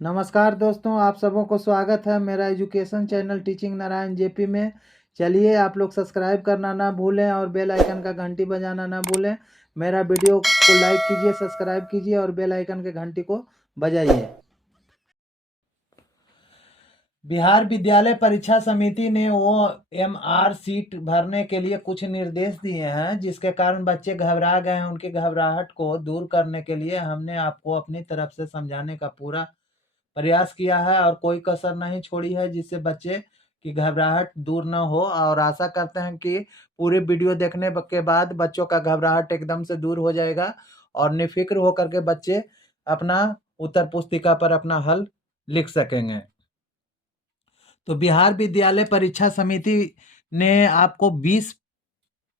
नमस्कार दोस्तों, आप सबों को स्वागत है मेरा education channel teaching Narayan JP में। चलिए आप लोग सब्सक्राइब करना ना भूलें और बेल आइकन का घंटी बजाना ना भूलें। मेरा वीडियो को लाइक कीजिए, सब्सक्राइब कीजिए और बेल आइकन के घंटी को बजाइए। बिहार विद्यालय परीक्षा समिति ने OMR सीट भरने के लिए कुछ निर्देश दिए हैं, जिसके कारण बच्चे घबरा गए हैं। उनकी घबराहट को दूर करने के लिए हमने आपको अपनी तरफ से समझाने का पूरा प्रयास किया है और कोई कसर नहीं छोड़ी है, जिससे बच्चे की घबराहट दूर न हो। और आशा करते हैं कि पूरे वीडियो देखने के बाद बच्चों का घबराहट एकदम से दूर हो जाएगा और निफिक्र होकर के बच्चे अपना उत्तर पुस्तिका पर अपना हल लिख सकेंगे। तो बिहार विद्यालय परीक्षा समिति ने आपको 20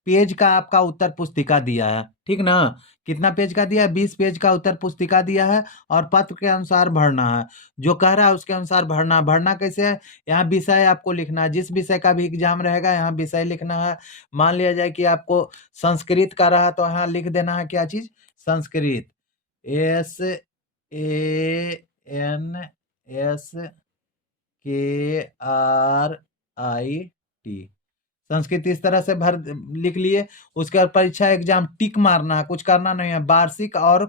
पेज का आपका उत्तर पुस्तिका दिया है, ठीक ना। कितना पेज का दिया है? 20 पेज का उत्तर पुस्तिका दिया है और पत्र के अनुसार भरना है। जो कह रहा है उसके अनुसार भरना। भरना कैसे है? यहाँ विषय आपको लिखना है, जिस विषय का भी एग्जाम रहेगा यहाँ विषय लिखना है। मान लिया जाए कि आपको संस्कृत का रहा तो यहाँ लिख देना है क्या चीज? संस्कृत। SANSKRIT। संस्कृत इस तरह से भर लिख लिए। उसके बाद परीक्षा एग्जाम टिक मारना है, कुछ करना नहीं है। वार्षिक और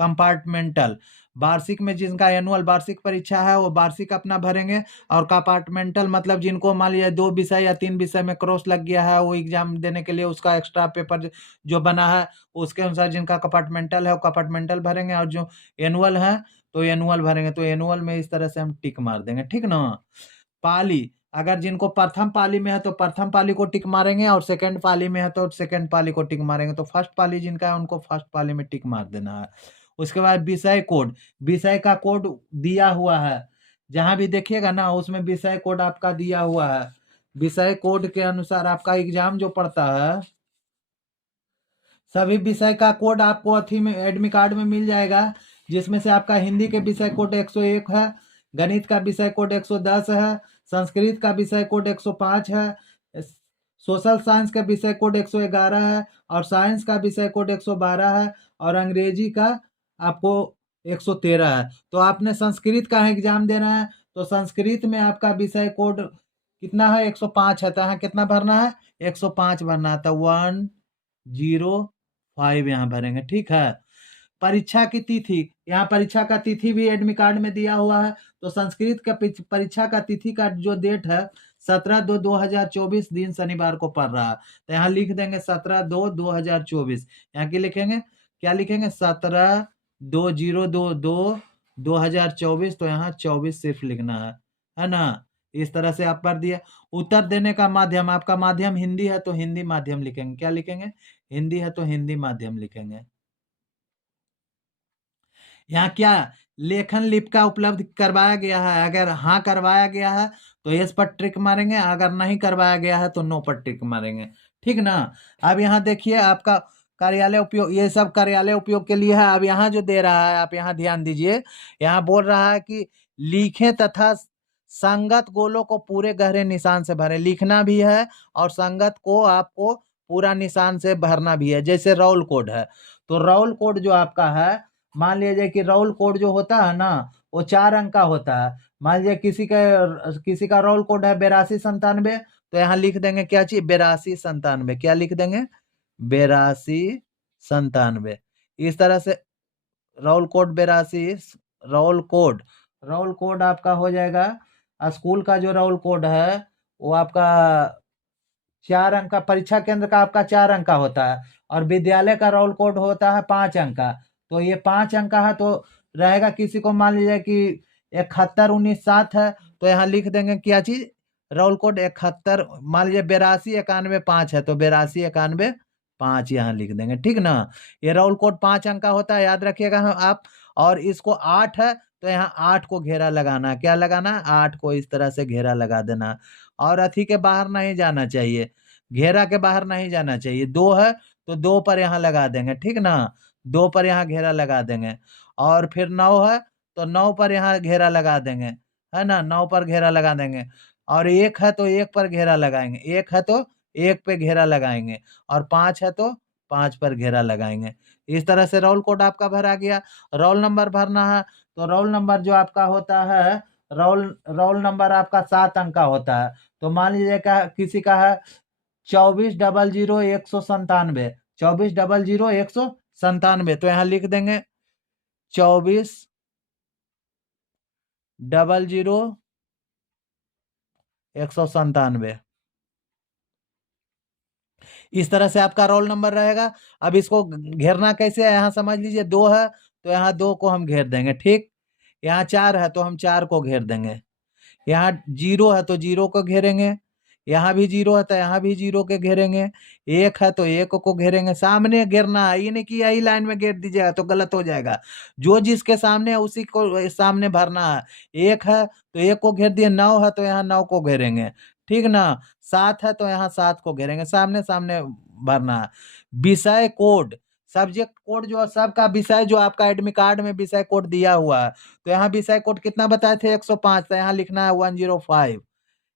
कंपार्टमेंटल। वार्षिक में जिनका एनुअल वार्षिक परीक्षा है वो वार्षिक अपना भरेंगे, और कंपार्टमेंटल मतलब जिनको मान लिया 2 विषय या 3 विषय में क्रॉस लग गया है, वो एग्जाम देने के लिए उसका एक्स्ट्रा पेपर जो बना है उसके अनुसार जिनका कंपार्टमेंटल है वो कंपार्टमेंटल भरेंगे, और जो एनुअल है तो एनुअल भरेंगे। तो एनुअल में इस तरह से हम टिक मार देंगे, ठीक ना। पाली, अगर जिनको प्रथम पाली में है तो प्रथम पाली को टिक मारेंगे, और सेकंड पाली में है तो सेकंड पाली को टिक मारेंगे। तो फर्स्ट पाली जिनका है उनको फर्स्ट पाली में टिक मार देना है। उसके बाद विषय कोड। विषय का कोड दिया हुआ है, जहां भी देखिएगा ना उसमें विषय कोड आपका दिया हुआ है। विषय कोड के अनुसार आपका एग्जाम जो पड़ता है, सभी विषय का कोड आपको अथी में एडमिट कार्ड में मिल जाएगा, जिसमें से आपका हिंदी के विषय कोड 101 है, गणित का विषय कोड 110 है, संस्कृत का विषय कोड 105 है, सोशल साइंस का विषय कोड 111 है, और साइंस का विषय कोड 112 है, और अंग्रेजी का आपको 113 है। तो आपने संस्कृत का एग्जाम देना है तो संस्कृत में आपका विषय कोड कितना है? 105 है। तो यहाँ कितना भरना है? 105 भरना है। तो 105 यहाँ भरेंगे, ठीक है। परीक्षा की तिथि, यहाँ परीक्षा का तिथि भी एडमिट कार्ड में दिया हुआ है। तो संस्कृत का परीक्षा का तिथि का जो डेट है 17/2/2024 दिन शनिवार को पड़ रहा है। तो यहाँ लिख देंगे 17/2/2024। यहाँ की लिखेंगे, क्या लिखेंगे? 17/2/2022/2024। तो यहाँ 24 सिर्फ लिखना है ना। इस तरह से आप पढ़ दिया। उत्तर देने का माध्यम, आपका माध्यम हिंदी है तो हिंदी माध्यम लिखेंगे। क्या लिखेंगे? हिंदी है तो हिंदी माध्यम लिखेंगे। यहाँ क्या लेखन लिपिका उपलब्ध करवाया गया है? अगर हाँ करवाया गया है तो यस पर टिक मारेंगे, अगर नहीं करवाया गया है तो नो पर टिक मारेंगे, ठीक ना। अब यहाँ देखिए आपका कार्यालय उपयोग, ये सब कार्यालय उपयोग के लिए है। अब यहाँ जो दे रहा है आप यहाँ ध्यान दीजिए। यहाँ बोल रहा है कि लिखें तथा संगत गोलों को पूरे गहरे निशान से भरें। लिखना भी है और संगत को आपको पूरा निशान से भरना भी है। जैसे रोल कोड है तो रोल कोड जो आपका है, मान लीजिए कि रोल कोड जो होता है ना वो 4 अंक का होता है। मान लीजिए किसी का रोल कोड है 8297, तो यहाँ लिख देंगे क्या चीज? 8297। क्या लिख देंगे? 8297। इस तरह से रोल कोड 82। रोल कोड आपका हो जाएगा। स्कूल का जो रोल कोड है वो आपका 4 अंक का, परीक्षा केंद्र का आपका 4 अंक का होता है, और विद्यालय का रोल कोड होता है 5 अंक का। तो ये 5 अंक का है तो रहेगा, किसी को मान लीजिए कि 71 19 7 है तो यहाँ लिख देंगे क्या चीज? Roll code 71। मान लीजिए 82 91 5 है तो 82 91 5 यहाँ लिख देंगे, ठीक ना। ये रोल कोड 5 अंक का होता है, याद रखिएगा आप। और इसको 8 है तो यहाँ 8 को घेरा लगाना है। क्या लगाना है? 8 को इस तरह से घेरा लगा देना। और अथी के बाहर नहीं जाना चाहिए, घेरा के बाहर नहीं जाना चाहिए। 2 है तो 2 पर यहाँ लगा देंगे, ठीक ना। 2 पर यहाँ घेरा लगा देंगे। और फिर 9 है तो 9 पर यहाँ घेरा लगा देंगे, है ना। 9 पर घेरा लगा देंगे। और 1 है तो 1 पर घेरा लगाएंगे। 1 है तो 1 पे घेरा लगाएंगे, और 5 है तो 5 पर घेरा लगाएंगे। इस तरह से रोल कोड आपका भरा गया। रोल नंबर भरना है तो रोल नंबर जो आपका होता है, रोल रोल नंबर आपका 7 अंक का होता है। तो मान लीजिए किसी का है 24000197, 24000197, तो यहाँ लिख देंगे 24000197। इस तरह से आपका रोल नंबर रहेगा। अब इसको घेरना कैसे है, यहाँ समझ लीजिए 2 है तो यहाँ 2 को हम घेर देंगे, ठीक। यहाँ 4 है तो हम 4 को घेर देंगे। यहाँ 0 है तो 0 को घेरेंगे। यहाँ भी 0 है तो यहाँ भी 0 के घेरेंगे। 1 है तो 1 को घेरेंगे। सामने घेरना है, ये नहीं कि यही लाइन में घेर दीजिएगा तो गलत हो जाएगा। जो जिसके सामने है उसी को सामने भरना है। 1 है तो 1 को घेर दिए, 9 है तो यहाँ 9 को घेरेंगे, ठीक ना। 7 है तो यहाँ 7 को घेरेंगे, सामने सामने भरना है। विषय कोड, सब्जेक्ट कोड जो सबका विषय जो आपका एडमिट कार्ड में विषय कोड दिया हुआ है, तो यहाँ विषय कोड कितना बताए थे 105, तो यहाँ लिखना है 105।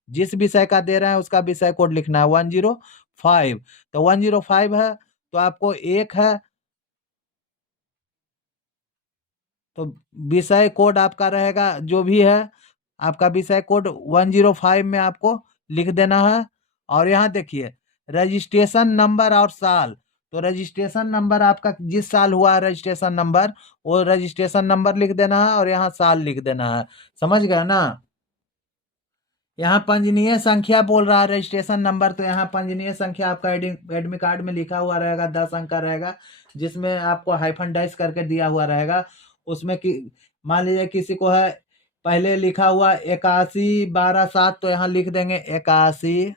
जिस विषय का दे रहे हैं उसका विषय कोड लिखना है 105। तो 105 है तो आपको 1 है तो विषय कोड आपका रहेगा जो भी है, आपका विषय कोड 105 में आपको लिख देना है। और यहाँ देखिए रजिस्ट्रेशन नंबर और साल, तो रजिस्ट्रेशन नंबर आपका जिस साल हुआ है रजिस्ट्रेशन नंबर, वो रजिस्ट्रेशन नंबर लिख देना है और यहाँ साल लिख देना है। समझ गए ना। यहाँ पंजीयन संख्या बोल रहा है रजिस्ट्रेशन नंबर, तो यहाँ पंजीयन संख्या आपका एडमिट कार्ड में लिखा हुआ रहेगा, 10 अंक का रहेगा, जिसमें आपको हाइफन डैश करके दिया हुआ रहेगा। उसमें कि मान लीजिए किसी को है पहले लिखा हुआ 81 12 7, तो यहाँ लिख देंगे 81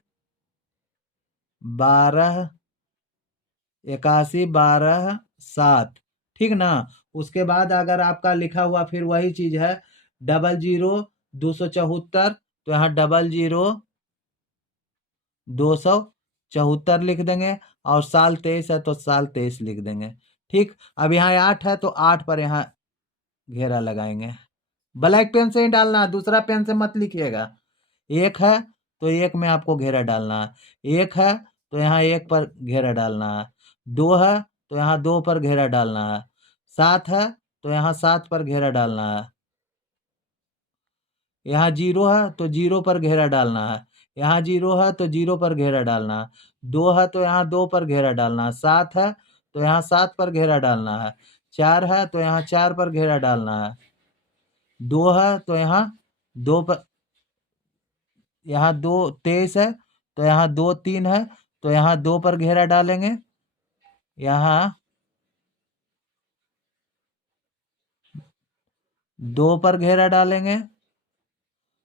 12 7, ठीक ना। उसके बाद अगर आपका लिखा हुआ फिर वही चीज है 00274, तो यहाँ 00274 लिख देंगे। और साल 23 है तो साल 23 लिख देंगे, ठीक। अब यहाँ 8 है तो 8 पर यहाँ घेरा लगाएंगे। ब्लैक पेन से ही डालना है, दूसरा पेन से मत लिखिएगा। 1 है तो 1 में आपको घेरा डालना है। 1 है तो यहाँ 1 पर घेरा डालना है। 2 है तो यहाँ 2 पर घेरा डालना है। 7 है तो यहाँ 7 पर घेरा डालना है। यहाँ 0 है तो 0 पर घेरा डालना है। यहाँ 0 है तो 0 पर घेरा डालना है। 2 है तो यहाँ 2 पर घेरा डालना है। 7 है तो यहाँ 7 पर घेरा डालना है। 4 है तो यहाँ 4 पर घेरा डालना है। 2 है तो यहाँ 2 पर, यहाँ 2 23 है तो यहाँ 2 3 है तो यहाँ 2 पर घेरा डालेंगे। यहाँ 2 पर घेरा डालेंगे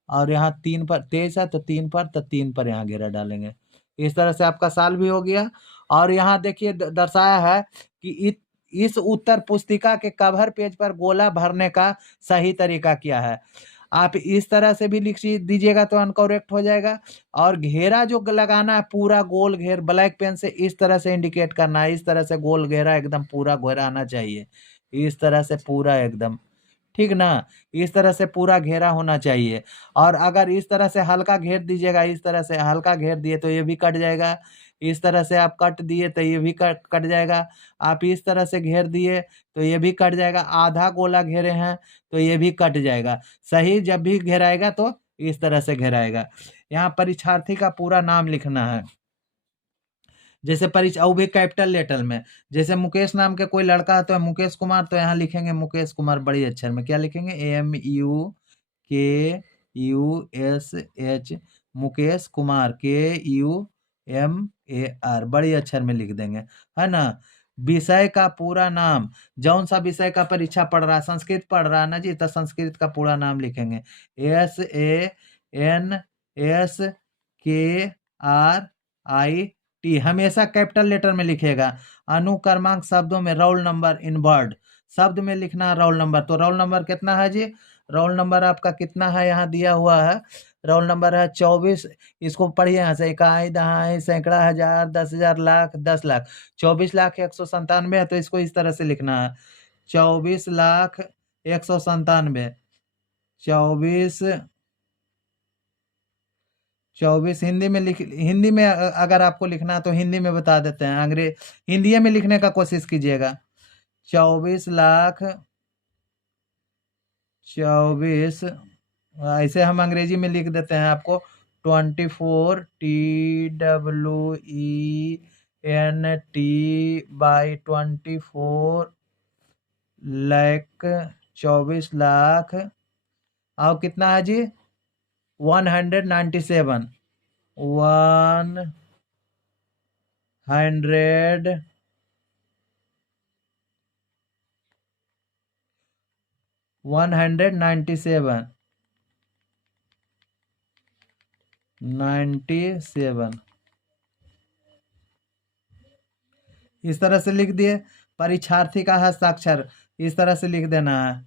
और यहाँ 3 पर, 23 है तो 3 पर, तो 3 पर यहाँ घेरा डालेंगे। इस तरह से आपका साल भी हो गया। और यहाँ देखिए दर्शाया है कि इस उत्तर पुस्तिका के कवर पेज पर गोला भरने का सही तरीका क्या है। आप इस तरह से भी लिख दीजिएगा तो अनकरेक्ट हो जाएगा। और घेरा जो लगाना है पूरा गोल घेर, ब्लैक पेन से इस तरह से इंडिकेट करना है, इस तरह से गोल घेरा एकदम पूरा घेरा आना चाहिए, इस तरह से पूरा एकदम, ठीक ना। इस तरह से पूरा घेरा होना चाहिए। और अगर इस तरह से हल्का घेर दीजिएगा, इस तरह से हल्का घेर दिए तो ये भी कट जाएगा। इस तरह से आप कट दिए तो ये भी कट जाएगा। आप इस तरह से घेर दिए तो ये भी कट जाएगा। आधा गोला घेरे हैं तो ये भी कट जाएगा। सही जब भी घेराएगा तो इस तरह से घेराएगा। यहाँ परीक्षार्थी का पूरा नाम लिखना है, जैसे परीक्षा, वो भी कैपिटल लेटर में। जैसे मुकेश नाम के कोई लड़का है तो मुकेश कुमार, तो यहाँ लिखेंगे मुकेश कुमार बड़ी अक्षर में। क्या लिखेंगे? MUKUSH, मुकेश कुमार, KUMAR बड़ी अक्षर में लिख देंगे, है ना। विषय का पूरा नाम, जौन सा विषय का परीक्षा पढ़ रहा है, संस्कृत पढ़ रहा है ना जी, तो संस्कृत का पूरा नाम लिखेंगे SANSKRIT, हमेशा कैपिटल लेटर में लिखेगा। अनुक्रमांक शब्दों में रोल नंबर इन वर्ड, शब्द में लिखना है रोल नंबर। तो रोल नंबर कितना है जी? रोल नंबर आपका कितना है यहाँ दिया हुआ है, रोल नंबर है 24। इसको पढ़िए यहाँ से, इकाई दहाई सैकड़ा हजार 10,000 लाख 10 लाख। 24,197 है तो इसको इस तरह से लिखना है 24,197। 24 हिंदी में हिंदी में अगर आपको लिखना है तो हिंदी में बता देते हैं, हिंदी में लिखने का कोशिश कीजिएगा। 24 लाख 24, ऐसे हम अंग्रेजी में लिख देते हैं आपको 24 TWENT/24 लाख, 24 लाख। और कितना है जी? 197, 100 197 97 इस तरह से लिख दिए। परीक्षार्थी का हस्ताक्षर इस तरह से लिख देना है।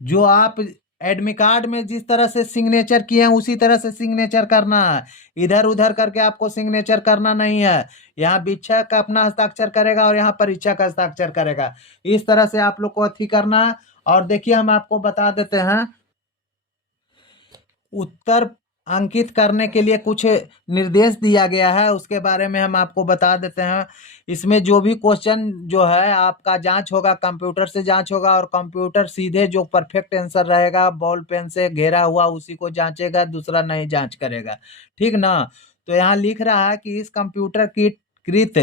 जो आप एडमिट कार्ड में जिस तरह से सिग्नेचर किए हैं उसी तरह से सिग्नेचर करना है। इधर उधर करके आपको सिग्नेचर करना नहीं है। यहाँ वीक्षक अपना हस्ताक्षर करेगा और यहाँ परीक्षक हस्ताक्षर करेगा। इस तरह से आप लोग को अथी करना है। और देखिए हम आपको बता देते हैं, उत्तर अंकित करने के लिए कुछ निर्देश दिया गया है, उसके बारे में हम आपको बता देते हैं। इसमें जो भी क्वेश्चन जो है आपका जांच होगा, कंप्यूटर से जांच होगा, और कंप्यूटर सीधे जो परफेक्ट आंसर रहेगा बॉल पेन से घेरा हुआ उसी को जांचेगा, दूसरा नहीं जांच करेगा। ठीक ना? तो यहाँ लिख रहा है कि इस कंप्यूटर की कृत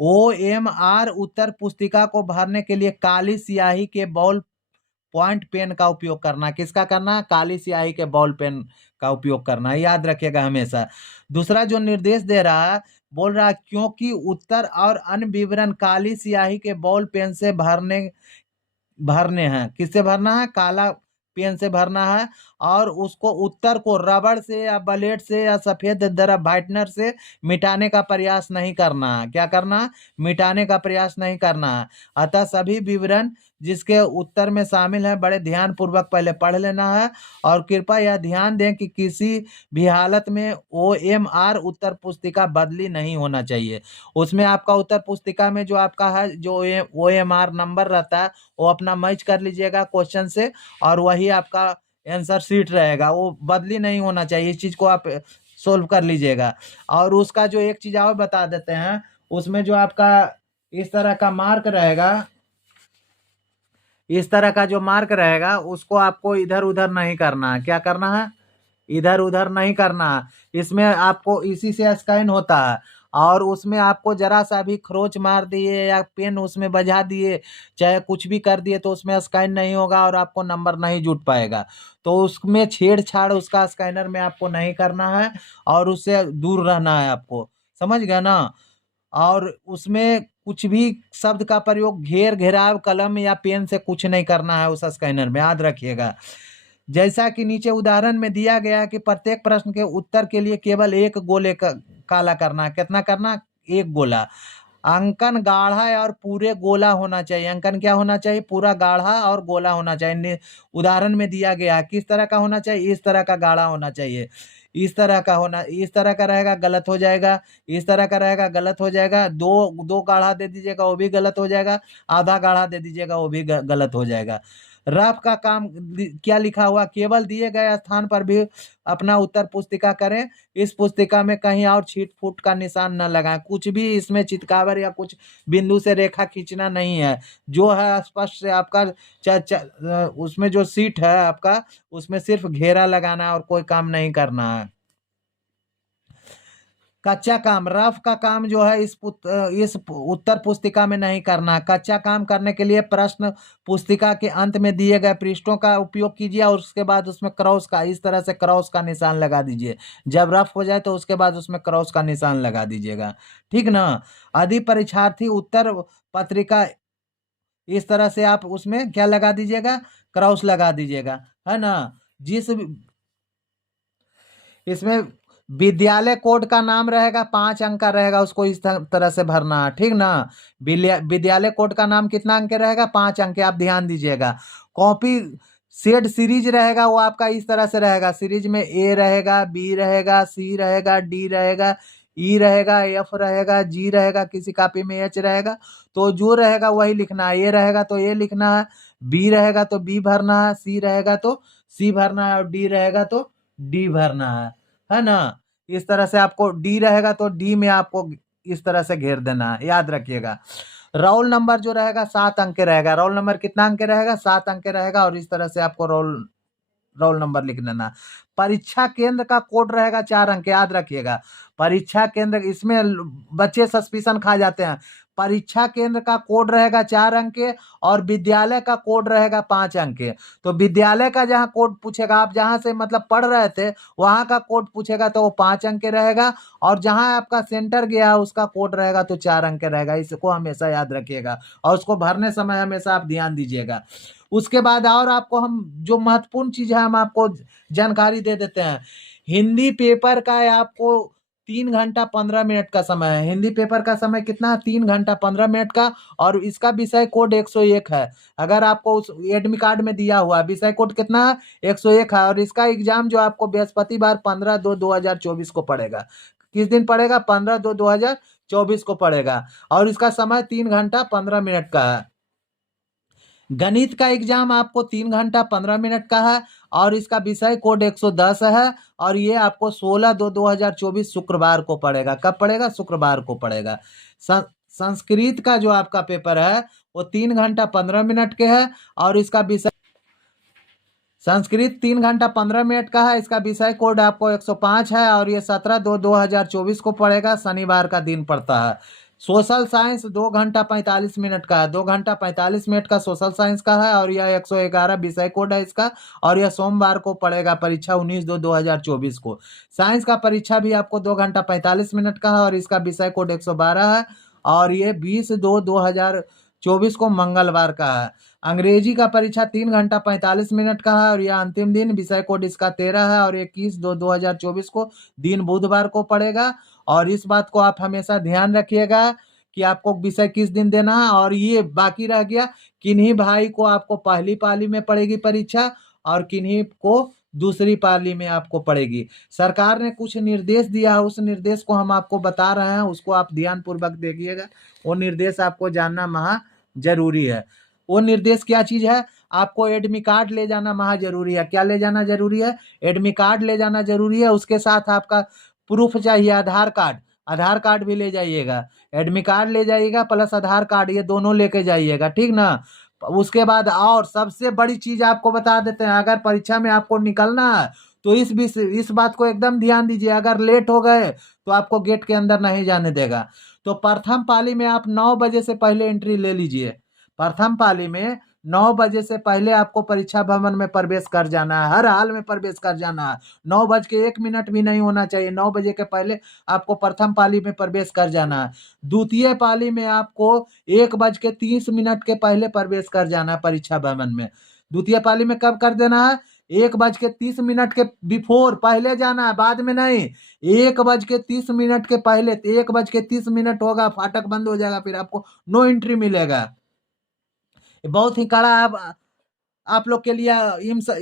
OMR उत्तर पुस्तिका को भरने के लिए काली स्याही के बॉल पॉइंट पेन का उपयोग करना। किसका करना है? काली स्याही के बॉल पेन का उपयोग करना है, याद रखिएगा हमेशा। दूसरा जो निर्देश दे रहा है, बोल रहा है क्योंकि उत्तर और अन्य विवरण काली स्याही के बॉल पेन से भरने हैं। किससे भरना है? काला पेन से भरना है। और उसको उत्तर को रबड़ से या ब्लेड से या सफेद दरफ व्हाइटनर से मिटाने का प्रयास नहीं करना है। क्या करना है? मिटाने का प्रयास नहीं करना है। अतः सभी विवरण जिसके उत्तर में शामिल है बड़े ध्यान पूर्वक पहले पढ़ लेना है। और कृपया यह ध्यान दें कि किसी भी हालत में OMR उत्तर पुस्तिका बदली नहीं होना चाहिए। उसमें आपका उत्तर पुस्तिका में जो आपका है जो OMR नंबर रहता है वो अपना मैच कर लीजिएगा क्वेश्चन से, और वही आपका आंसर शीट रहेगा, वो बदली नहीं होना चाहिए। इस चीज को आप सोल्व कर लीजिएगा। और उसका जो एक चीज और बता देते हैं, उसमें जो आपका इस तरह का मार्क रहेगा, इस तरह का जो मार्क रहेगा उसको आपको इधर उधर नहीं करना है। क्या करना है? इधर उधर नहीं करना है। इसमें आपको इसी से स्कैन होता है, और उसमें आपको जरा सा भी खरोच मार दिए या पेन उसमें बजा दिए, चाहे कुछ भी कर दिए, तो उसमें स्कैन नहीं होगा और आपको नंबर नहीं जुट पाएगा। तो उसमें छेड़छाड़ उसका स्कैनर में आपको नहीं करना है, और उससे दूर रहना है आपको। समझ गए ना? और उसमें कुछ भी शब्द का प्रयोग घेर घेराव कलम या पेन से कुछ नहीं करना है उस स्कैनर में, याद रखिएगा। जैसा कि नीचे उदाहरण में दिया गया कि प्रत्येक प्रश्न के उत्तर के लिए केवल एक गोले का काला करना है। कितना करना? एक गोला। अंकन गाढ़ा और पूरे गोला होना चाहिए। अंकन क्या होना चाहिए? पूरा गाढ़ा और गोला होना चाहिए। उदाहरण में दिया गया किस तरह का होना चाहिए? इस तरह का गाढ़ा होना चाहिए। इस तरह का होना, इस तरह का रहेगा गलत हो जाएगा। इस तरह का रहेगा गलत हो जाएगा। दो दो गाढ़ा दे दीजिएगा वो भी गलत हो जाएगा। आधा गाढ़ा दे दीजिएगा वो भी गलत हो जाएगा। रफ का काम क्या लिखा हुआ? केवल दिए गए स्थान पर भी अपना उत्तर पुस्तिका करें। इस पुस्तिका में कहीं और छीट फूट का निशान न लगाएं। कुछ भी इसमें चितकावर या कुछ बिंदु से रेखा खींचना नहीं है। जो है स्पष्ट से आपका उसमें जो सीट है आपका, उसमें सिर्फ घेरा लगाना है और कोई काम नहीं करना है। कच्चा काम, रफ का काम जो है इस उत्तर पुस्तिका में नहीं करना। कच्चा काम करने के लिए प्रश्न पुस्तिका के अंत में दिए गए पृष्ठों का उपयोग कीजिए, और उसके बाद उसमें क्रॉस का, इस तरह से क्रॉस का निशान लगा दीजिए। जब रफ हो जाए तो उसके बाद उसमें क्रॉस का निशान लगा दीजिएगा। ठीक ना? यदि परीक्षार्थी उत्तर पत्रिका इस तरह से आप उसमें क्या लगा दीजिएगा? क्रॉस लगा दीजिएगा, है ना? जिस इसमें विद्यालय कोड का नाम रहेगा, 5 अंक का रहेगा, उसको इस तरह से भरना है। ठीक ना? विद्यालय कोड का नाम कितना अंक रहेगा? 5 अंक के, आप ध्यान दीजिएगा। कॉपी सेट सीरीज रहेगा वो आपका इस तरह से रहेगा। सीरीज में A रहेगा, B रहेगा, C रहेगा, D रहेगा, E रहेगा, F रहेगा, G रहेगा, किसी कॉपी में H रहेगा। तो जो रहेगा वही लिखना है। A रहेगा तो A लिखना है, B रहेगा तो B भरना है, C रहेगा तो C भरना है, और D रहेगा तो D भरना है ना? इस तरह से आपको D रहेगा तो D में आपको इस तरह से घेर देना है, याद रखिएगा। रोल नंबर जो रहेगा 7 अंक के रहेगा। रोल नंबर कितना अंक के रहेगा? 7 अंक के रहेगा। और इस तरह से आपको रोल रोल नंबर लिख लेना। परीक्षा केंद्र का कोड रहेगा 4 अंक, याद रखिएगा। परीक्षा केंद्र, इसमें बच्चे सस्पिशन खा जाते हैं। परीक्षा केंद्र का कोड रहेगा 4 अंक के और विद्यालय का कोड रहेगा 5 अंक के। तो विद्यालय का जहाँ कोड पूछेगा, आप जहाँ से मतलब पढ़ रहे थे वहां का कोड पूछेगा तो वो 5 अंक के रहेगा। और जहां आपका सेंटर गया उसका कोड रहेगा तो 4 अंक के रहेगा। इसको हमेशा याद रखिएगा और उसको भरने समय हमेशा आप ध्यान दीजिएगा। उसके बाद और आपको हम जो महत्वपूर्ण चीज है हम आपको जानकारी दे देते हैं। हिंदी पेपर का आपको 3 घंटा 15 मिनट का समय है। हिंदी पेपर का समय कितना? 3 घंटा 15 मिनट का। और इसका विषय कोड 101 है। अगर आपको उस एडमिट कार्ड में दिया हुआ विषय कोड कितना है? 101 है। और इसका एग्जाम जो आपको बृहस्पतिवार 15/2/2024 को पड़ेगा। किस दिन पड़ेगा? 15/2/2024 को पड़ेगा। और इसका समय 3 घंटा 15 मिनट का है। गणित का एग्जाम आपको 3 घंटा 15 मिनट का है और इसका विषय कोड 110 है। और ये आपको 16/2/2024 शुक्रवार को पड़ेगा। कब पड़ेगा? शुक्रवार को पड़ेगा। संस्कृत का जो आपका पेपर है वो 3 घंटा 15 मिनट के है और इसका विषय संस्कृत 3 घंटा 15 मिनट का है। इसका विषय कोड आपको 105 है और ये 17/2/2024 को पड़ेगा। शनिवार का दिन पड़ता है। सोशल साइंस 2 घंटा 45 मिनट का है। 2 घंटा 45 मिनट का सोशल साइंस का है और यह 111 विषय कोड है इसका। और यह सोमवार को पड़ेगा परीक्षा 19/2/2024 को। साइंस का परीक्षा भी आपको 2 घंटा 45 मिनट का है और इसका विषय कोड 112 है। और ये 20/2/2024 को मंगलवार का है। अंग्रेजी का परीक्षा 3 घंटा 45 मिनट का है और यह अंतिम दिन, विषय कोड इसका 13 है और 21/2/2024 को दिन बुधवार को पड़ेगा। और इस बात को आप हमेशा ध्यान रखिएगा कि आपको विषय किस दिन देना है। और ये बाकी रह गया किन्हीं भाई को आपको पहली पाली में पड़ेगी परीक्षा और किन्हीं को दूसरी पाली में आपको पड़ेगी। सरकार ने कुछ निर्देश दिया है, उस निर्देश को हम आपको बता रहे हैं, उसको आप ध्यान पूर्वक देखिएगा। वो निर्देश आपको जानना महा जरूरी है। वो निर्देश क्या चीज है? आपको एडमिट कार्ड ले जाना महा जरूरी है। क्या ले जाना जरूरी है? एडमिट कार्ड ले जाना जरूरी है। उसके साथ आपका प्रूफ चाहिए, आधार कार्ड। आधार कार्ड भी ले जाइएगा। एडमिट कार्ड ले जाइएगा प्लस आधार कार्ड, ये दोनों लेके जाइएगा, ठीक ना। उसके बाद और सबसे बड़ी चीज आपको बता देते हैं, अगर परीक्षा में आपको निकलना है तो इस बात को एकदम ध्यान दीजिए। अगर लेट हो गए तो आपको गेट के अंदर नहीं जाने देगा। तो प्रथम पाली में आप 9 बजे से पहले एंट्री ले लीजिए। प्रथम पाली में 9 बजे से पहले आपको परीक्षा भवन में प्रवेश कर जाना है। हर हाल में प्रवेश कर जाना है। 9 बज के 1 मिनट भी नहीं होना चाहिए। 9 बजे के पहले आपको प्रथम पाली में प्रवेश कर जाना है। द्वितीय पाली में आपको 1 बज के 30 मिनट के पहले प्रवेश कर जाना है परीक्षा भवन में। द्वितीय पाली में कब कर देना है? 1 बज के 30 मिनट के बिफोर, पहले जाना है, बाद में नहीं। 1 बज के 30 मिनट के पहले। 1 बज के 30 मिनट होगा फाटक बंद हो जाएगा, फिर आपको नो एंट्री मिलेगा। बहुत ही कड़ा आप लोग के लिए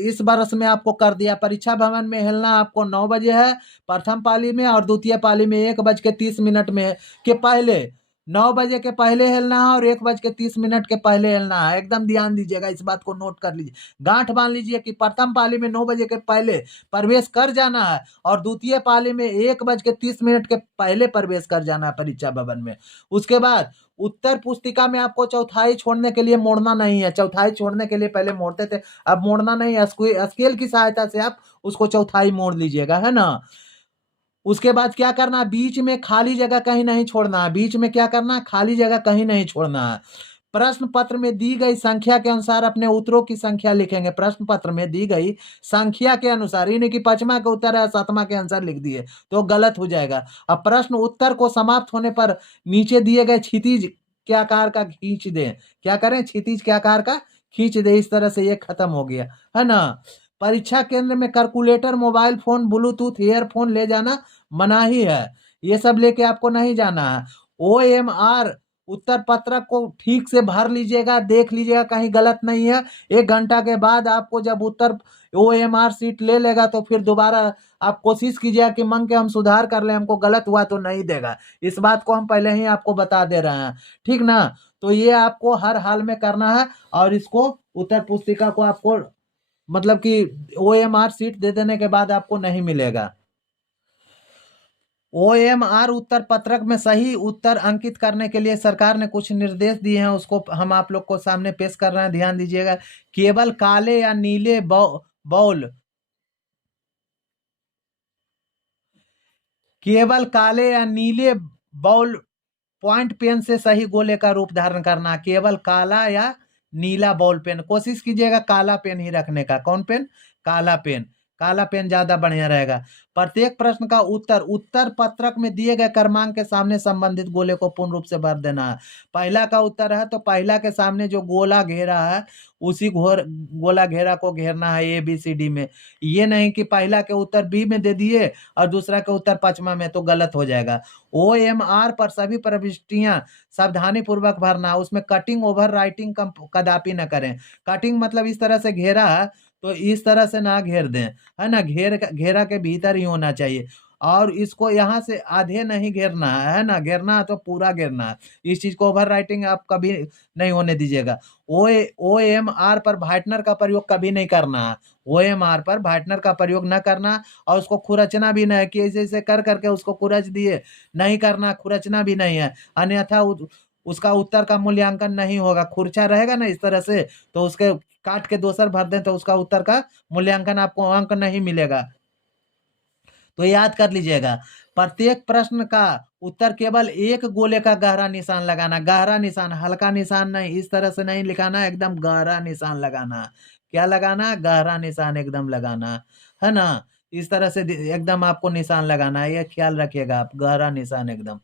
इस बरस में आपको कर दिया। परीक्षा भवन में हिलना आपको 9 बजे है प्रथम पाली में और द्वितीय पाली में 1 बज के 30 मिनट में के पहले। 9 बजे के पहले हिलना है और 1 बज के 30 मिनट के पहले हिलना है। एकदम ध्यान दीजिएगा, इस बात को नोट कर लीजिए, गांठ बांध लीजिए कि प्रथम पाली में 9 बजे के पहले प्रवेश कर जाना है और द्वितीय पाली में 1 बज के 30 मिनट के पहले प्रवेश कर जाना है परीक्षा भवन में। उसके बाद उत्तर पुस्तिका में आपको चौथाई छोड़ने के लिए मोड़ना नहीं है। चौथाई छोड़ने के लिए पहले मोड़ते थे, अब मोड़ना नहीं है। स्केल की सहायता से आप उसको चौथाई मोड़ लीजिएगा, है ना। उसके बाद क्या करना है? बीच में खाली जगह कहीं नहीं छोड़ना है। बीच में क्या करना है? खाली जगह कहीं नहीं छोड़ना है। प्रश्न पत्र में दी गई संख्या के अनुसार अपने उत्तरों की संख्या लिखेंगे। प्रश्न पत्र में दी गई संख्या के अनुसार, ये नहीं कि 5वां का उत्तर है 7वां के आंसर लिख दिए तो गलत हो जाएगा। अब प्रश्न उत्तर को समाप्त होने पर नीचे दिए गए क्षितिज के आकार का खींच दें। क्या करें? क्षितिज के आकार का खींच दे। इस तरह से ये खत्म हो गया, है ना। परीक्षा केंद्र में calculator, mobile phone, Bluetooth earphone ले जाना मनाही है। ये सब लेके आपको नहीं जाना है। OMR उत्तर पत्रक को ठीक से भर लीजिएगा, देख लीजिएगा कहीं गलत नहीं है। 1 घंटा के बाद आपको जब उत्तर OMR सीट ले लेगा तो फिर दोबारा आप कोशिश कीजिएगा कि मांग के हम सुधार कर ले, हमको गलत हुआ तो नहीं देगा। इस बात को हम पहले ही आपको बता दे रहे हैं, ठीक ना। तो ये आपको हर हाल में करना है और इसको उत्तर पुस्तिका को आपको मतलब कि OMR सीट दे देने के बाद आपको नहीं मिलेगा। OMR उत्तर पत्रक में सही उत्तर अंकित करने के लिए सरकार ने कुछ निर्देश दिए हैं, उसको हम आप लोग को सामने पेश कर रहे हैं, ध्यान दीजिएगा। केवल काले या नीले बॉल केवल काले या नीले बॉल पॉइंट पेन से सही गोले का रूप धारण करना। केवल काला या नीला बॉल पेन, कोशिश कीजिएगा काला पेन ही रखने का। कौन पेन? काला पेन। काला पेन ज्यादा बढ़िया रहेगा। प्रत्येक प्रश्न का उत्तर उत्तर पत्रक में दिए गए क्रमांक के सामने संबंधित गोले को पूर्ण रूप से भर देना है। पहला का उत्तर है तो पहला के सामने जो गोला घेरा है उसी गोला घेरा को घेरना है ABCD में। ये नहीं कि पहला के उत्तर B में दे दिए और दूसरा के उत्तर पचमा में, तो गलत हो जाएगा। OMR पर सभी प्रविष्टियां सावधानी पूर्वक भरना, उसमें कटिंग ओवर राइटिंग कदापि न करें। कटिंग मतलब इस तरह से घेरा है तो इस तरह से ना घेर दें, है ना, घेरा के भीतर ही होना चाहिए। और इसको यहाँ से आधे नहीं घेरना है ना, घेरना है तो पूरा घेरना है। इस चीज को ओवर राइटिंग आप कभी नहीं होने दीजिएगा। OMR पर व्हाइटनर का प्रयोग कभी नहीं करना है। OMR पर व्हाइटनर का प्रयोग न करना, और उसको खुरचना भी नहीं है कि ऐसे ऐसे कर करके उसको खुरच दिए, नहीं करना, खुरचना भी नहीं है, अन्यथा उसका उत्तर का मूल्यांकन नहीं होगा। खुरचा रहेगा ना इस तरह से, तो उसके काट के दोसर भर दें तो उसका उत्तर का मूल्यांकन आपको अंक नहीं मिलेगा। तो याद कर लीजिएगा, प्रत्येक प्रश्न का उत्तर केवल एक गोले का गहरा निशान लगाना। गहरा निशान, हल्का निशान नहीं, इस तरह से नहीं लिखाना, एकदम गहरा निशान लगाना। क्या लगाना? गहरा निशान एकदम लगाना, है ना। इस तरह से एकदम आपको निशान लगाना है, ये ख्याल रखिएगा आप, गहरा निशान एकदम।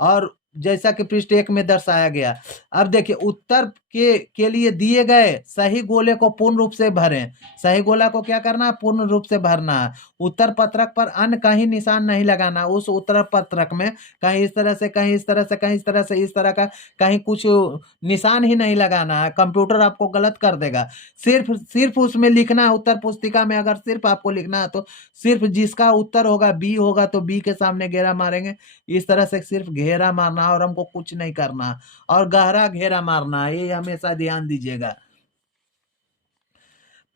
और जैसा कि पृष्ठ 1 में दर्शाया गया। अब देखिए, उत्तर के लिए दिए गए सही गोले को पूर्ण रूप से भरें। सही गोला को क्या करना है? पूर्ण रूप से भरना है। उत्तर पत्रक पर अन्य कहीं निशान नहीं लगाना। उस उत्तर पत्रक में कहीं इस तरह से, कहीं इस तरह से, कहीं इस तरह से, इस तरह का कहीं कुछ निशान ही नहीं लगाना है, कंप्यूटर आपको गलत कर देगा। सिर्फ सिर्फ उसमें लिखना है, उत्तर पुस्तिका में अगर सिर्फ आपको लिखना है तो सिर्फ जिसका उत्तर होगा B होगा तो B के सामने घेरा मारेंगे। इस तरह से सिर्फ घेरा मारना, और हमको कुछ नहीं करना, और गहरा घेरा मारना, ये हमेशा ध्यान दीजिएगा।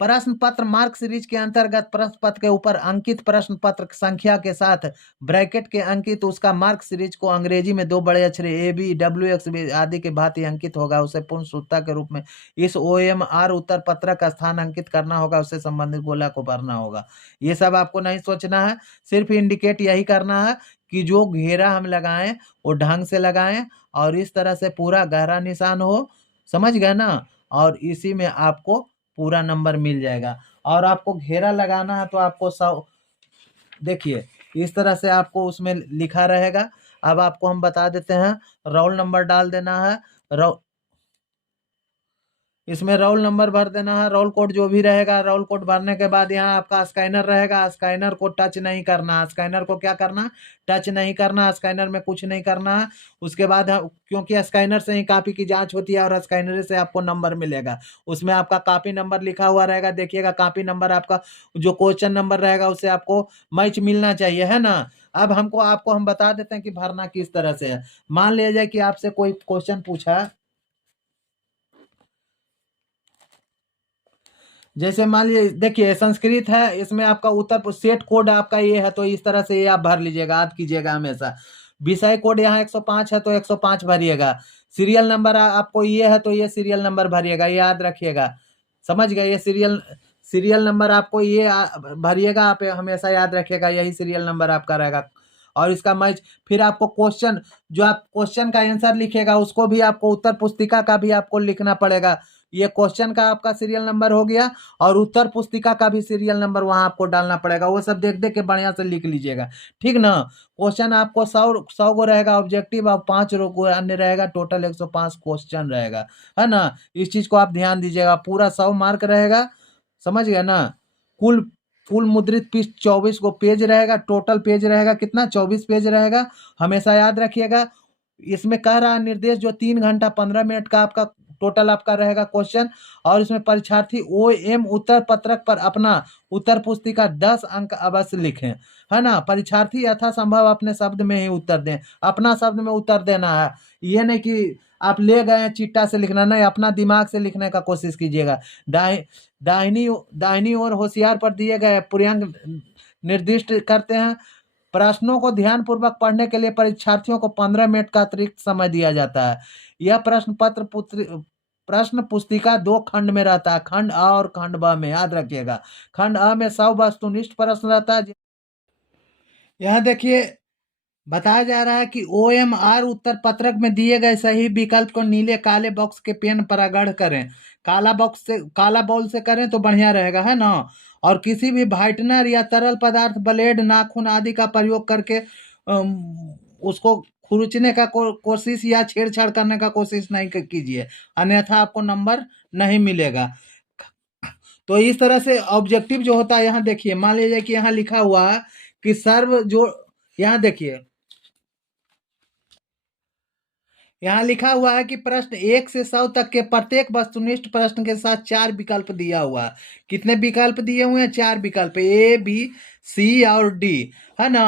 प्रश्न पत्र मार्क सीरीज के अंतर्गत प्रश्न पत्र के ऊपर अंकित प्रश्न पत्र संख्या के साथ ब्रैकेट के अंकित उसका मार्क सीरीज को अंग्रेजी में 2 बड़े अक्षर ABWX आदि के भांति अंकित होगा। उसे पूर्ण सूत्रता के रूप में इस OMR उत्तर पत्र का स्थान अंकित करना होगा, उससे संबंधित गोला को भरना होगा। ये सब आपको नहीं सोचना है, सिर्फ इंडिकेट यही करना है कि जो घेरा हम लगाएं वो ढंग से लगाएं, और इस तरह से पूरा गहरा निशान हो। समझ गए ना? और इसी में आपको पूरा नंबर मिल जाएगा। और आपको घेरा लगाना है तो आपको 100, देखिए इस तरह से आपको उसमें लिखा रहेगा। अब आपको हम बता देते हैं, रोल नंबर डाल देना है। इसमें रोल नंबर भर देना है, रोल कोड जो भी रहेगा। रोल कोड भरने के बाद यहाँ आपका स्कैनर रहेगा, स्कैनर को टच नहीं करना। स्कैनर को क्या करना? टच नहीं करना, स्कैनर में कुछ नहीं करना है। उसके बाद क्योंकि स्कैनर से ही कॉपी की जांच होती है और स्कैनर से आपको नंबर मिलेगा। उसमें आपका कॉपी नंबर लिखा हुआ रहेगा, देखिएगा कॉपी नंबर आपका जो क्वेश्चन नंबर रहेगा उससे आपको मैच मिलना चाहिए, है ना। अब आपको हम बता देते हैं कि भरना किस तरह से है। मान लिया जाए कि आपसे कोई क्वेश्चन पूछा, जैसे मान लीजिए, देखिए संस्कृत है, इसमें आपका उत्तर सेट कोड आपका ये है तो इस तरह से ये आप भर लीजिएगा, याद कीजिएगा हमेशा। विषय कोड यहाँ 105 है तो 105 भरिएगा। सीरियल नंबर आपको ये है तो ये सीरियल नंबर भरिएगा, ये याद रखिएगा। समझ गए? ये सीरियल नंबर आपको ये भरिएगा, आप हमेशा याद रखिएगा, यही सीरियल नंबर आपका रहेगा। और इसका मैच फिर आपको क्वेश्चन, जो आप क्वेश्चन का आंसर लिखेगा उसको भी आपको उत्तर पुस्तिका का भी आपको लिखना पड़ेगा। ये क्वेश्चन का आपका सीरियल नंबर हो गया, और उत्तर पुस्तिका का भी सीरियल नंबर वहां आपको डालना पड़ेगा। वो सब देख देख के बढ़िया से लिख लीजिएगा, ठीक ना। क्वेश्चन आपको 100 गो रहेगा ऑब्जेक्टिव, और 5 गो अन्य रहेगा, टोटल 105 क्वेश्चन रहेगा, है ना। इस चीज को आप ध्यान दीजिएगा, पूरा 100 मार्क रहेगा। समझ गए ना। कुल फुल मुद्रित पृष्ठ 24 गो पेज रहेगा, टोटल पेज रहेगा कितना? 24 पेज रहेगा, हमेशा याद रखिएगा। इसमें कह रहा है निर्देश जो 3 घंटा 15 मिनट का आपका टोटल आपका रहेगा क्वेश्चन। और इसमें परीक्षार्थी OM उत्तर पत्रक पर अपना उत्तर पुस्तिका 10 अंक अवश्य लिखें, है ना। परीक्षार्थी यथासंभव अपने शब्द में ही उत्तर दें, अपना शब्द में उत्तर देना है। ये नहीं कि आप ले गए हैं चिट्टा से लिखना, नहीं, अपना दिमाग से लिखने का कोशिश कीजिएगा। दाहिनी दाहिनी ओर होशियार पर दिए गए पूर्णांक निर्दिष्ट करते हैं। प्रश्नों को ध्यानपूर्वक पढ़ने के लिए परीक्षार्थियों को 15 मिनट का अतिरिक्त समय दिया जाता है। यह प्रश्न पुस्तिका 2 खंड में रहता है, खंड अ और खंड ब में, याद रखिएगा। खंड अ में 100 वस्तुनिष्ठ प्रश्न रहता है। यहाँ देखिए बताया जा रहा है कि OMR उत्तर पत्रक में दिए गए सही विकल्प को नीले काले बॉक्स के पेन पर अगढ़ करें। काला बॉल से करें तो बढ़िया रहेगा, है ना। और किसी भी व्हाइटनर या तरल पदार्थ, ब्लेड, नाखून आदि का प्रयोग करके उसको खुरचने का कोशिश या छेड़छाड़ करने का कोशिश नहीं कीजिए, अन्यथा आपको नंबर नहीं मिलेगा। तो इस तरह से ऑब्जेक्टिव जो होता है, यहाँ देखिए मान लीजिए कि यहाँ लिखा हुआ है कि सर्व जो, यहाँ देखिए यहाँ लिखा हुआ है कि प्रश्न 1 से 100 तक के प्रत्येक वस्तुनिष्ठ प्रश्न के साथ 4 विकल्प दिया हुआ है। कितने विकल्प दिए हुए हैं? 4 विकल्प, A, B, C और D, है ना।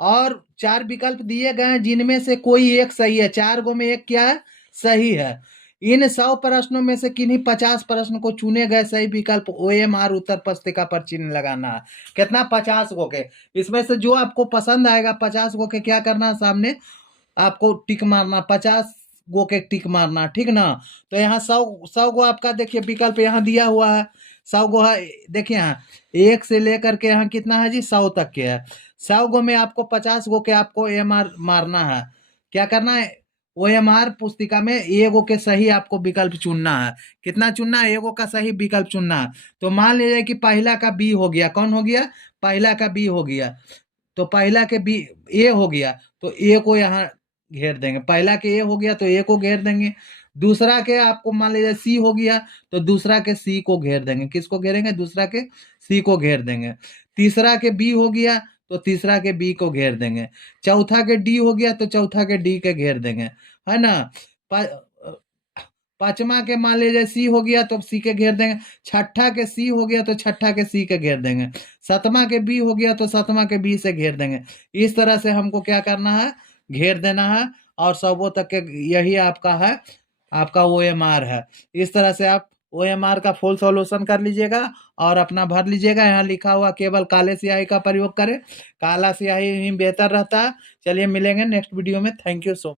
और 4 विकल्प दिए गए हैं जिनमें से कोई एक सही है। 4 गो में एक क्या है? सही है। इन 100 प्रश्नों में से किन्हीं 50 प्रश्न को चुने गए सही विकल्प OMR उत्तर पुस्तिका पर चिन्ह लगाना है। कितना? 50 गो के। इसमें से जो आपको पसंद आएगा 50 गो के क्या करना है, सामने आपको टिक मारना, 50 गो के टिक मारना, ठीक ना। तो यहाँ 100 गो आपका देखिए विकल्प यहाँ दिया हुआ है, 100 गो है। देखिए यहाँ 1 से लेकर के यहाँ कितना है जी? 100 तक के है। 100 गो में आपको 50 गो के आपको MR मारना है। क्या करना है? OMR पुस्तिका में ए गो के सही आपको विकल्प चुनना है। कितना चुनना है? ए गो का सही विकल्प चुनना है। तो मान लीजिए कि पहला का बी हो गया। कौन हो गया? पहला का बी हो गया। तो पहला के बी ए हो गया, तो ए को यहाँ घेर देंगे। पहला के ए हो गया तो ए को घेर देंगे। दूसरा के आपको मान लीजिए सी हो गया, तो दूसरा के सी को घेर देंगे। किसको घेरेंगे? दूसरा के सी को घेर देंगे। तीसरा के बी हो गया तो तीसरा के बी को घेर देंगे। चौथा के डी हो गया तो चौथा के डी के घेर देंगे, है ना। पांचवा के मान लीजिए सी हो गया तो सी के घेर देंगे। छठा के सी हो गया तो छठा के सी के घेर देंगे। सतमा के बी हो गया तो सतमा के बी से घेर देंगे। इस तरह से हमको क्या करना है? घेर देना है। और सबों तक के यही आपका है, आपका OMR है। इस तरह से आप OMR का फुल सॉल्यूशन कर लीजिएगा और अपना भर लीजिएगा। यहाँ लिखा हुआ केवल काले स्याही का प्रयोग करें, काला स्याही ही बेहतर रहता है। चलिए मिलेंगे नेक्स्ट वीडियो में। Thank you so much.